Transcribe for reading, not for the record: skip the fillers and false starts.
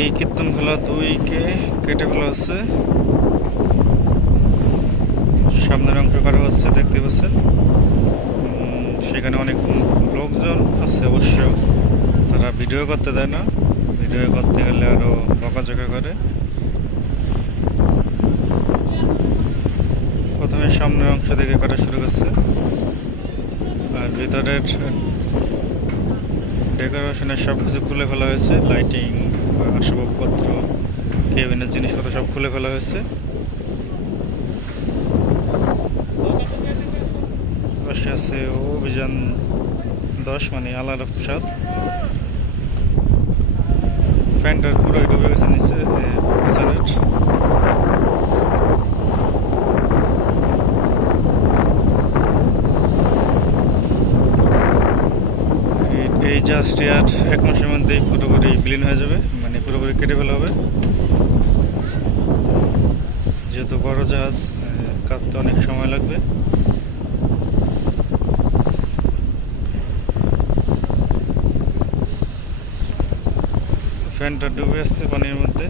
এই কীর্তনখোলা 2 কে কেটে ফেলা হচ্ছে, সামনের অংশ করা হচ্ছে দেখতে পাচ্ছেন। সেখানে অনেক লোকজন আছে, অবশ্য তারা ভিডিও করতে দেয় না, ভিডিও করতে গেলে আরো বকাঝকা করে। প্রথমে সামনের অংশ থেকে কাটা শুরু করছে, আর ভিতরের ডেকোরেশনের সব কিছু খুলে ফেলা হয়েছে, লাইটিং, আসবাবপত্র, কেবিনের জিনিসপত্র সব খুলে ফেলা হয়েছে। পাশে আছে অভিযান 10 মানে আলার প্রসাদ। ফ্যানটার পুরো ডুবে গেছে নিচে পিছনের। এই জাহাজটি আর 1 মাসের মধ্যেই পুরোপুরি বিলীন হয়ে যাবে, মানে পুরোপুরি কেটে ফেলা হবে, যেহেতু বড় জাহাজ কাটতে অনেক সময় লাগবে। ফ্যানটা ডুবে আসছে পানির মধ্যে।